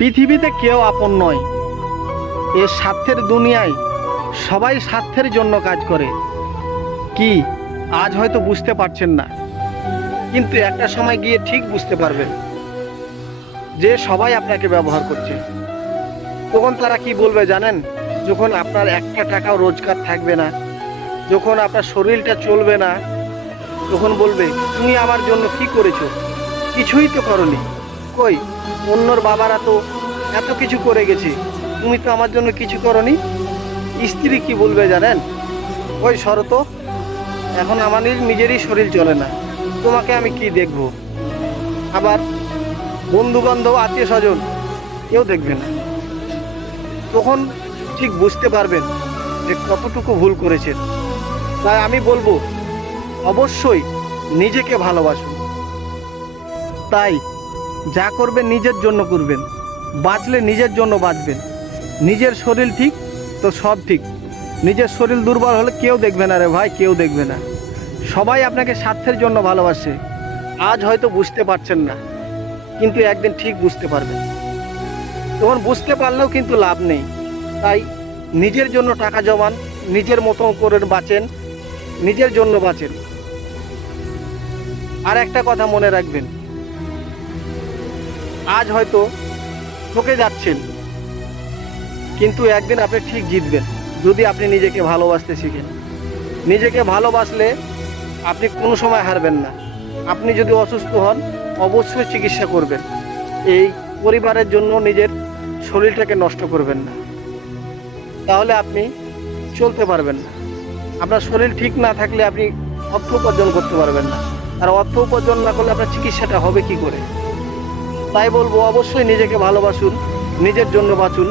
পৃথিবীতে কেউ আপন নয়। এ স্বার্থের দুনিয়ায় সবাই স্বার্থের জন্য কাজ করে। কি, আজ হয়তো বুঝতে পারছেন না। কিন্তু একটা সময় গিয়ে ঠিক বুঝতে পারবেন যে সবাই আপনাকে ব্যবহার করছে। তখন তারা কি বলবে জানেন? যখন আপনার একটা টাকাও রোজগার থাকবে না, যখন আপনার শরীরটা চলবে না, তখন বলবে, তুমি আমার জন্য কি করেছ? কিছুই তো করনি। কই? অন্যর বাবারা তো এত কিছু করে গেছে। তুমি তো আমার জন্য কিছু করনি। স্ত্রী কি বলবে জানেন? ওই শরত, এখন আমার নিজেরই শরীর চলে না। তোমাকে আমি কি দেখব? আবার বন্ধু বান্ধব আত্মীয় স্বজন কেউ দেখবে না। তখন ঠিক বুঝতে পারবেন যে কতটুকু ভুল করেছেন। তাই আমি বলব, অবশ্যই নিজেকে ভালোবাসুন। তাই যা করবেন নিজের জন্য করবেন। বাঁচলে নিজের জন্য বাঁচবেন। নিজের শরীর ঠিক, তো সব ঠিক। নিজের শরীর দুর্বল হলে কেউ দেখবে না রে ভাই, কেউ দেখবে না। সবাই আপনাকে স্বার্থের জন্য ভালোবাসে। আজ হয়তো বুঝতে পারছেন না, কিন্তু একদিন ঠিক বুঝতে পারবেন। তখন বুঝতে পারলেও কিন্তু লাভ নেই। তাই নিজের জন্য টাকা জমান, নিজের মতো করে বাঁচেন, নিজের জন্য বাঁচেন। আর একটা কথা মনে রাখবেন আজ হয়তো ঠকে যাচ্ছেন। কিন্তু একদিন আপনি ঠিক জিতবেন, যদি আপনি নিজেকে ভালোবাসতে শিখেন। নিজেকে ভালোবাসলে আপনি কোনো সময় হারবেন না। আপনি যদি অসুস্থ হন, অবশ্যই চিকিৎসা করবেন। এই পরিবারের জন্য নিজের শরীরটাকে নষ্ট করবেন না। তাহলে আপনি চলতে পারবেন না। আপনার শরীর ঠিক না থাকলে আপনি অর্থ উপার্জন করতে পারবেন না। আর অর্থ উপার্জন না করলে আপনার চিকিৎসাটা হবে কি করে? তাই বলব অবশ্যই নিজেকে ভালোবাসুন নিজের জন্য বাঁচুন।